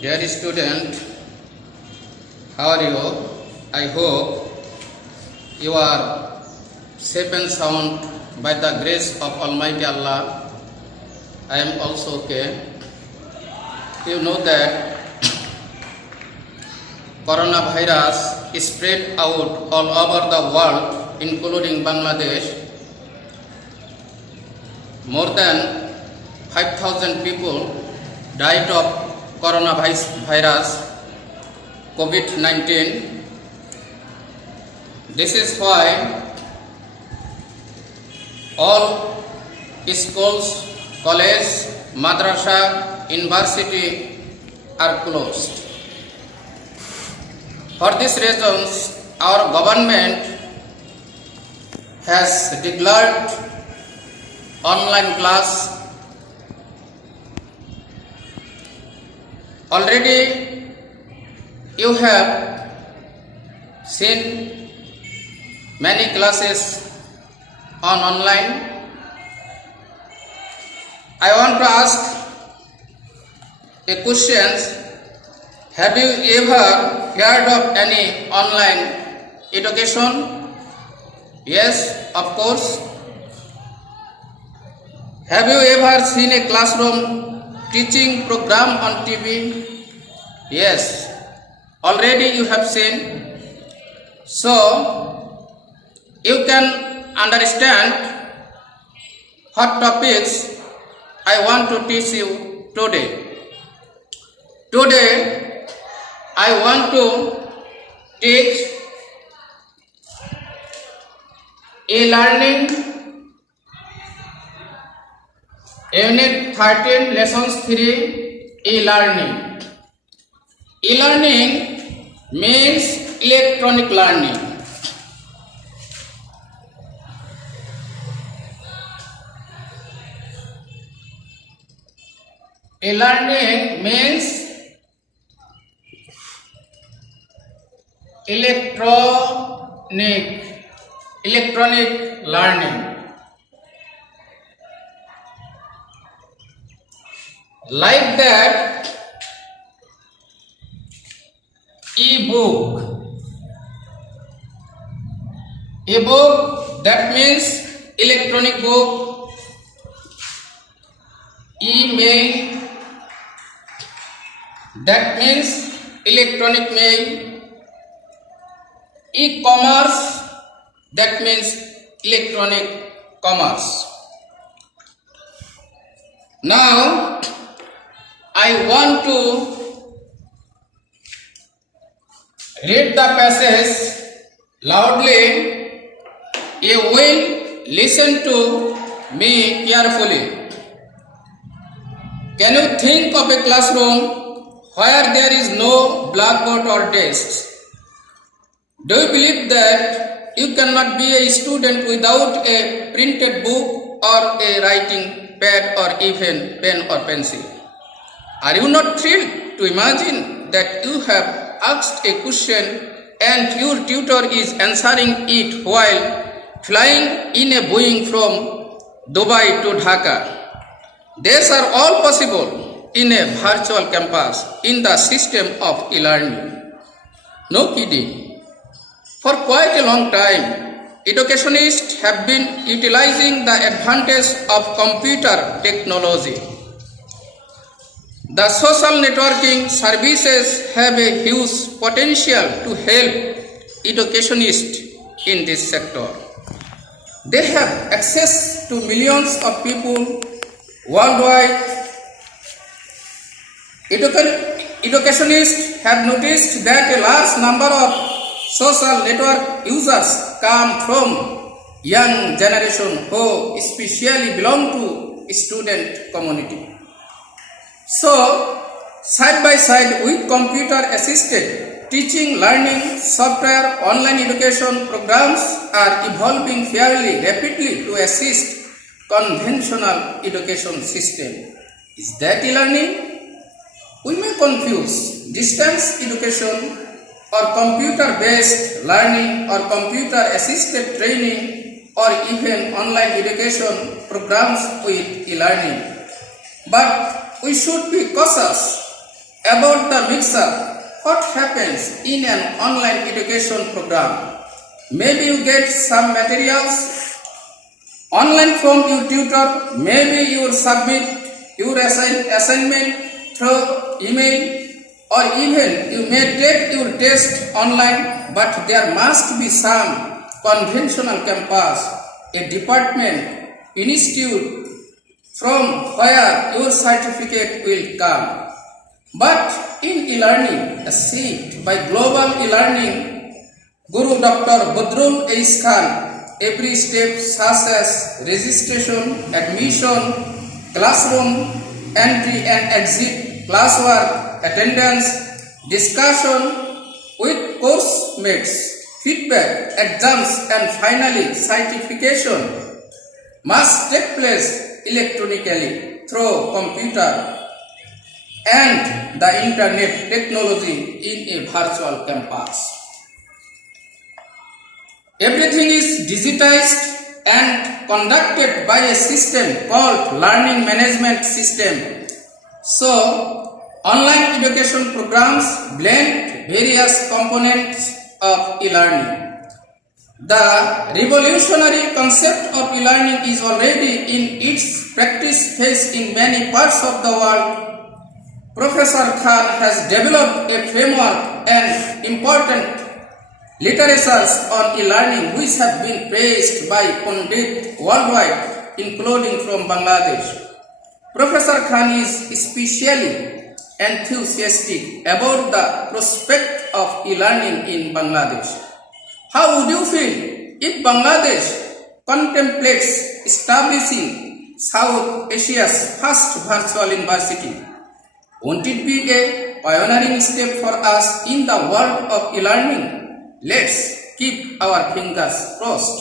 Dear student, how are you? I hope you are safe and sound by the grace of Almighty Allah. I am also okay. You know that coronavirus is spread out all over the world, including Bangladesh. More than 5,000 people died of coronavirus COVID-19. This is why all schools, college, madrasa, university are closed. For these reasons, our government has declared online class. Already you have seen many classes on online. I want to ask a question. Have you ever heard of any online education? Yes, of course. Have you ever seen a classroom teaching program on TV? Yes, already you have seen. So, you can understand what topics I want to teach you today. Today, I want to teach e-learning, Unit 13, Lessons 3, e-learning. E-learning means electronic learning. E-learning means electronic learning. Like that, e-book. E-book, that means electronic book. E-mail, that means electronic mail. E-commerce, that means electronic commerce. Now, I want to read the passage loudly. You will listen to me carefully. Can you think of a classroom where there is no blackboard or desks? Do you believe that you cannot be a student without a printed book or a writing pad or even pen or pencil? Are you not thrilled to imagine that you have asked a question and your tutor is answering it while flying in a Boeing from Dubai to Dhaka? These are all possible in a virtual campus in the system of e-learning. No kidding. For quite a long time, educationists have been utilizing the advantage of computer technology. The social networking services have a huge potential to help educationists in this sector. They have access to millions of people worldwide. Educationists have noticed that a large number of social network users come from young generation who especially belong to student community. So, side by side with computer-assisted teaching, learning, software, online education programs are evolving fairly rapidly to assist conventional education system. Is that e-learning? We may confuse distance education or computer-based learning or computer-assisted training or even online education programs with e-learning. But we should be cautious about the mixer. What happens in an online education program? Maybe you get some materials online from your tutor, maybe you submit your assignment through email, or even you may take your test online, but there must be some conventional campus, a department, institute from where your certificate will come. But in e-learning, a shift by global e-learning, Guru Dr. Badrul Ais Khan, every step such as registration, admission, classroom, entry and exit, classwork, attendance, discussion with course mates, feedback, exams and finally certification must take place electronically through computer and the internet technology in a virtual campus. Everything is digitized and conducted by a system called learning management system. So, online education programs blend various components of e-learning. The revolutionary concept of e-learning is already in its practice phase in many parts of the world. Professor Khan has developed a framework and important literatures on e-learning which have been praised by pundits worldwide, including from Bangladesh. Professor Khan is especially enthusiastic about the prospect of e-learning in Bangladesh. How would you feel if Bangladesh contemplates establishing South Asia's first virtual university? Won't it be a pioneering step for us in the world of e-learning? Let's keep our fingers crossed.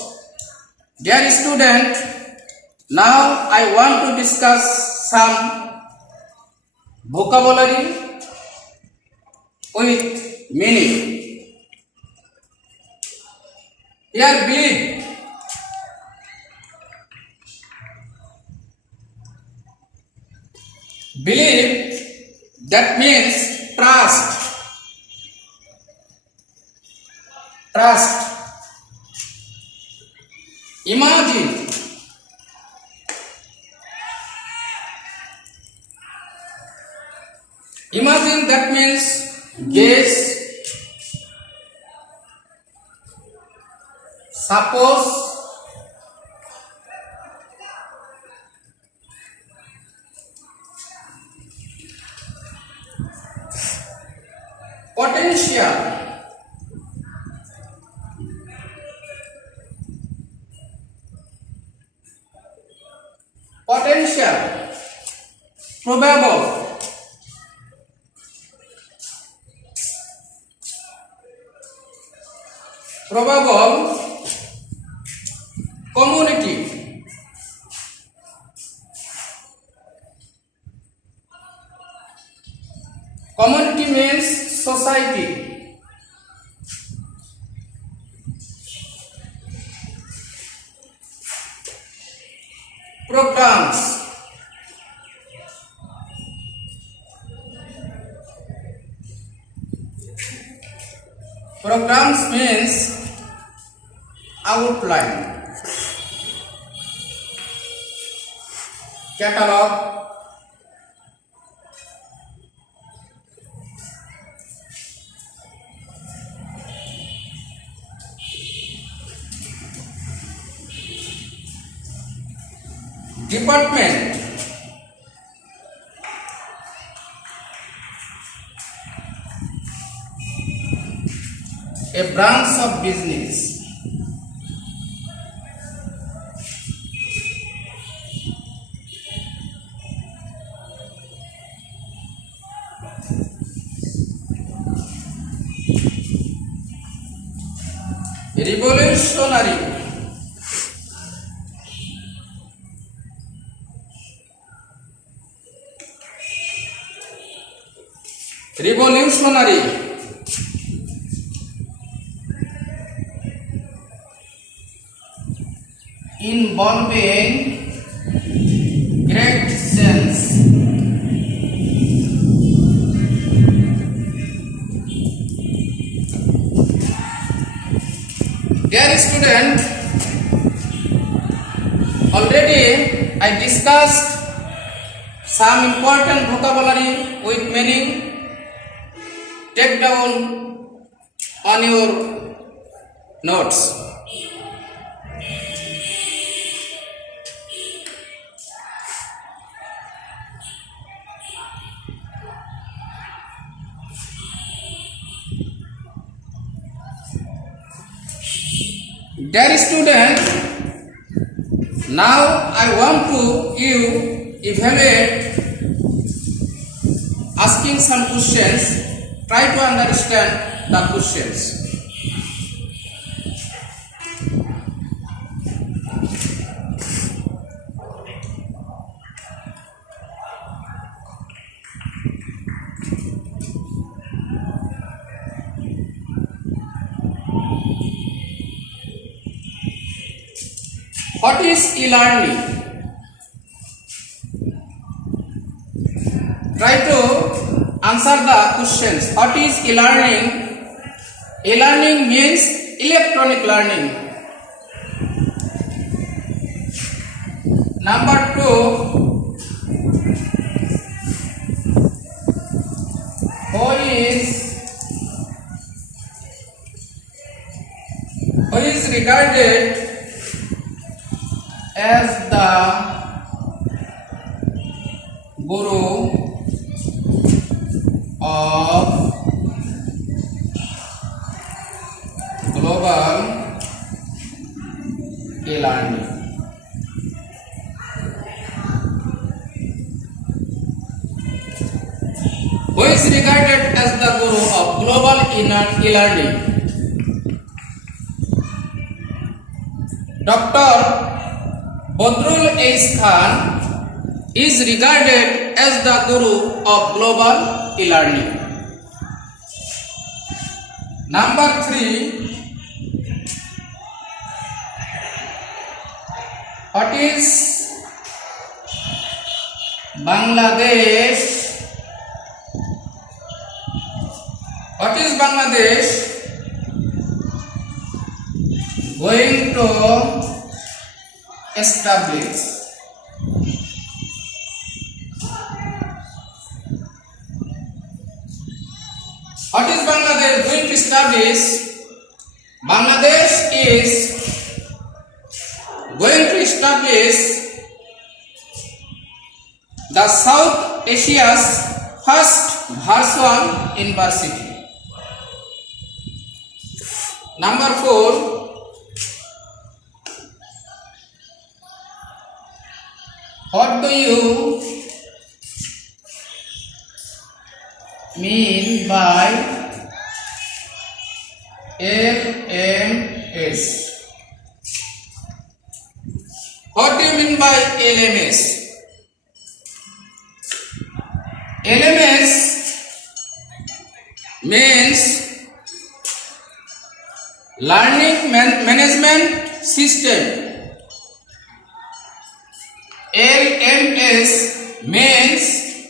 Dear student, now I want to discuss some vocabulary with meaning. Here, believe. Believe, that means trust. Trust. Imagine. Imagine, that means gaze. Suppose. Potential. Potential. Probable. Probable. Community. Community means society. Programs. Programs means outline. Catalog. Department. A branch of business. Revolutionary. Revolutionary. Involving great sense. Dear student, already I discussed some important vocabulary with meaning. Take down on your notes. Dear student, now I want to you evaluate asking some questions. Try to understand the questions. What is e-learning? Try to answer the questions. What is e-learning? E-learning means electronic learning. Number 2, who is regarded as the guru of global e-learning? Who is regarded as the guru of global e-learning? Dr. Badrul H. Khan is regarded as the guru of global e-learning. Number 3, what is Bangladesh? What is Bangladesh going to establish? What is Bangladesh going to establish? Bangladesh is going to establish the South Asia's first virtual university. Number 4, what do you mean by LMS? What do you mean by LMS? LMS means Learning Management System. LMS means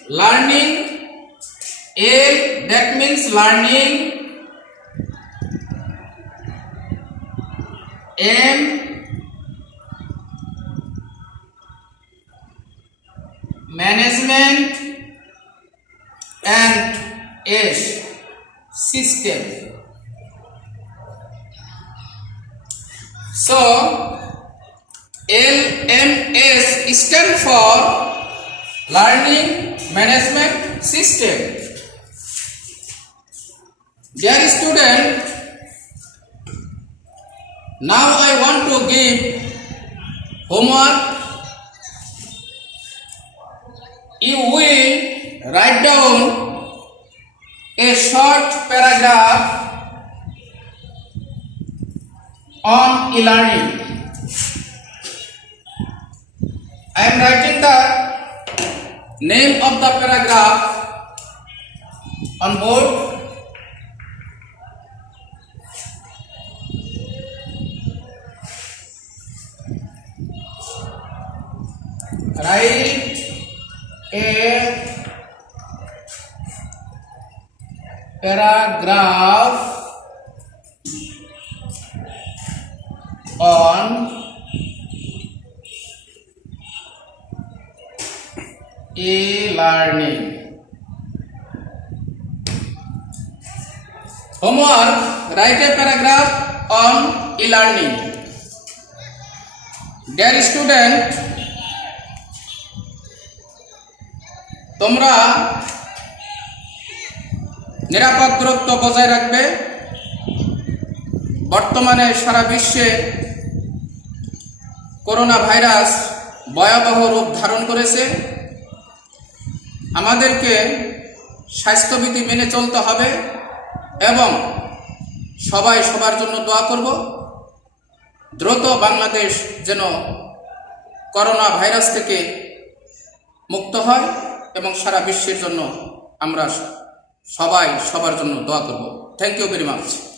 learning. L, that means learning. M, management, and S, system. So LMS stands for Learning Management System. Dear student, now I want to give homework. You will write down a short paragraph on e-learning. I am writing the name of the paragraph on board. Write a paragraph on e-learning. Homework, write a paragraph on e-learning. Dear student, তোমরা নিরাপদ দূরত্ব বজায় রাখবে। বর্তমানে সারা বিশ্বে corona virus ভয়াবহ রূপ ধারণ করেছে। আমাদেরকে স্বাস্থ্যবিধি মেনে চলতে হবে এবং সবাই সবার জন্য দোয়া করব। দ্রুত বাংলাদেশ যেন করোনা ভাইরাস থেকে মুক্ত হয় এবং সারা বিশ্বের জন্য আমরা সবাই সবার জন্য দোয়া করব। Thank you very much.